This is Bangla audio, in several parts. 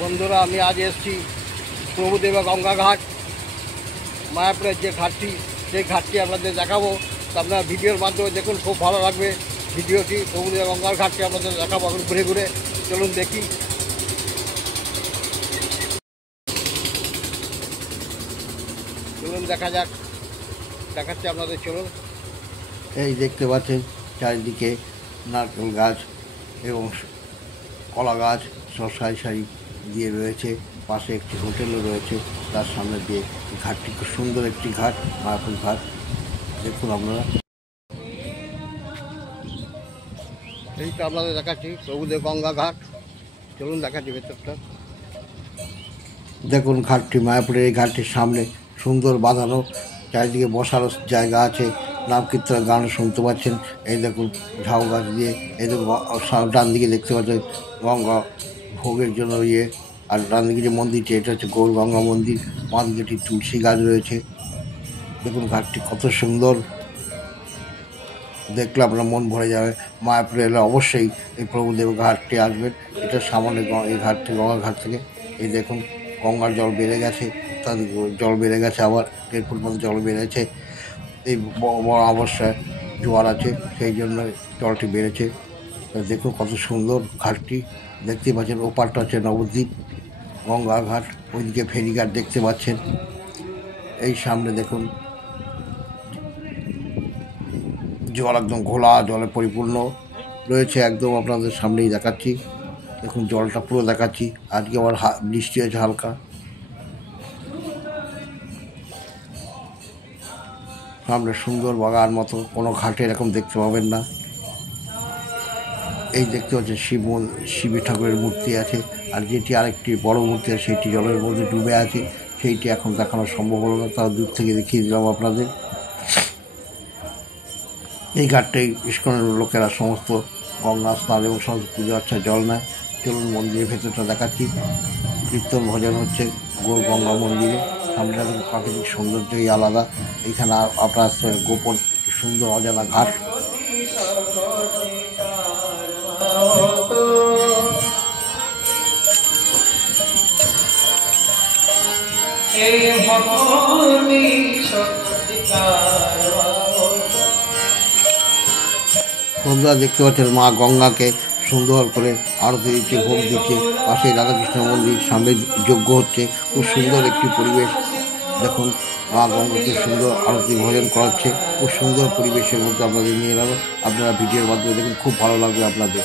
বন্ধুরা, আমি আজ এসেছি প্রভুদেবা গঙ্গা ঘাট, মায়াপুরের যে ঘাটটি, সেই ঘাটটি আপনাদের দেখাবো। আপনারা ভিডিওর মাধ্যমে দেখুন, খুব ভালো লাগবে ভিডিওটি। প্রভুদেবা গঙ্গার ঘাটটি আপনাদের দেখাবো এখন ঘুরে ঘুরে। চলুন দেখি। চলুন দেখা যাক, দেখাচ্ছি আপনাদের। চলুন। এই দেখতে পাচ্ছেন চারিদিকে নারকেল গাছ এবং কলা গাছ সব সারি সারি দিয়ে রয়েছে। পাশে একটি হোটেলও রয়েছে, তার সামনে দিয়ে ঘাটটি খুব সুন্দর একটি ঘাট, মায়াপুর ঘাট। দেখুন আপনারা, এইটা আপনাদের দেখাচ্ছি প্রভুদেব গঙ্গা ঘাট। চলুন দেখাচ্ছি ভেতরটা। দেখুন ঘাটটি, মায়াপুরের এই ঘাটটির সামনে সুন্দর বাঁধানো, চারিদিকে বসারও জায়গা আছে। নাম কীর্তন গান শুনতে পাচ্ছেন। এই দেখুন ঝাউ গাছ দিয়ে, এই দেখুন ডান দিকে দেখতে পাচ্ছেন গঙ্গা ভোগের জন্য আর ডান দিকে যে মন্দিরটি, এটা হচ্ছে গৌর গঙ্গা মন্দির। বাঁ দিকে একটি তুলসী গাছ রয়েছে। দেখুন ঘাটটি কত সুন্দর, দেখলে আপনার মন ভরে যাবে। মায়াপুরে এলে অবশ্যই এই প্রভুদেব ঘাটটি আসবেন। এটা সামনে এই ঘাটটি, গঙ্গা ঘাট থেকে এই দেখুন গঙ্গার জল বেড়ে গেছে, তার জল বেড়ে গেছে, আবার 1.5 ফুট মতো জল বেড়েছে। এই বড় অবস্থায় জোয়ার আছে, সেই জন্য জলটি বেড়েছে। দেখুন কত সুন্দর ঘাটটি, দেখতে পাচ্ছেন। ওপারটা হচ্ছে নবদ্বীপ গঙ্গা ঘাট, ওইদিকে ফেরিঘাট দেখতে পাচ্ছেন। এই সামনে দেখুন জল একদম ঘোলা জলে পরিপূর্ণ রয়েছে, একদম আপনাদের সামনেই দেখাচ্ছি। দেখুন জলটা পুরো দেখাচ্ছি। আজকে আবার বৃষ্টি হয়েছে হালকা। সামনে সুন্দর বাগান মতো, কোনো ঘাটে এরকম দেখতে পাবেন না। এই দেখতে পাচ্ছেন শিব ঠাকুরের মূর্তি আছে, আর যেটি আরেকটি বড় মূর্তি আছে সেটি জলের মধ্যে ডুবে আছে। সেইটি এখন দেখানো সম্ভব হলো না, তাও দূর থেকে দেখিয়ে দিলাম আপনাদের। এই ঘাটটাই ইস্কনের লোকেরা সমস্ত গঙ্গা স্নান এবং সমস্ত পুজো আর্চা জল নেয়। চলুন মন্দিরের ভেতরটা দেখাচ্ছি। কীর্তন ভজন হচ্ছে গৌর গঙ্গা মন্দিরে। সামনে প্রাকৃতিক সৌন্দর্যই আলাদা। এইখানে আপনার গোপন একটি সুন্দর অজানা ঘাট। বন্ধুরা দেখতে পাচ্ছেন মা গঙ্গাকে সুন্দর করে আরতি দিচ্ছে, ভোগ দিচ্ছে। পাশে রাধাকৃষ্ণ মন্দির, সামনে যজ্ঞ হচ্ছে। খুব সুন্দর একটি পরিবেশ। দেখুন মা গঙ্গাকে সুন্দর আরতি ভজন করাচ্ছে। খুব সুন্দর পরিবেশের মধ্যে আপনাদের নিয়ে এলাম। আপনারা ভিডিওর মাধ্যমে দেখুন, খুব ভালো লাগবে আপনাদের।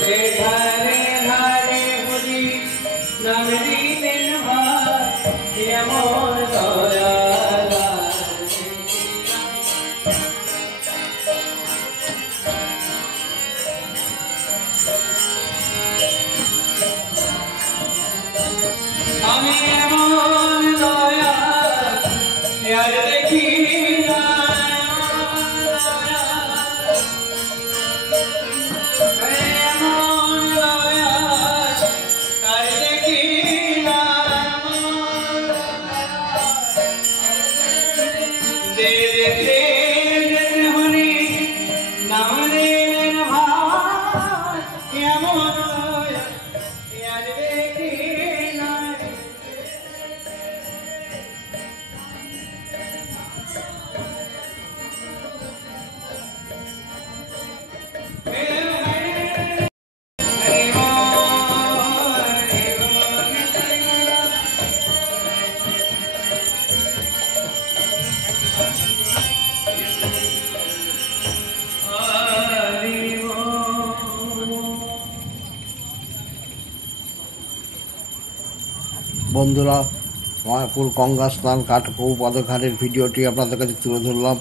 ধারে ধারে বুঝি নাম দিলেন ভাই এমন দয়াল আমি এমন দয়াল আর দেখি না এমন দয়াল আর দেখি না দে দে দে হরি নাম দিলেন ভাই এমন দয়াল আর দেখি না বন্ধুরা, মায়াপুর গঙ্গা স্নান ঘাট প্রভুপাদ ঘাটের ভিডিওটি আপনাদের কাছে তুলে ধরলাম।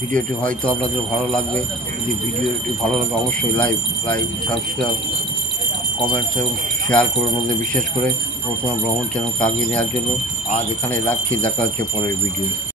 ভিডিওটি হয়তো আপনাদের ভালো লাগবে। যদি ভিডিওটি ভালো লাগে অবশ্যই লাইক সাবস্ক্রাইব কমেন্টস এবং শেয়ার করুন মধ্যে, বিশেষ করে প্রথমে ভ্রমণ চ্যানেলকে আগিয়ে নেওয়ার জন্য। আজ এখানে রাখছি, দেখা হচ্ছে পরের ভিডিও।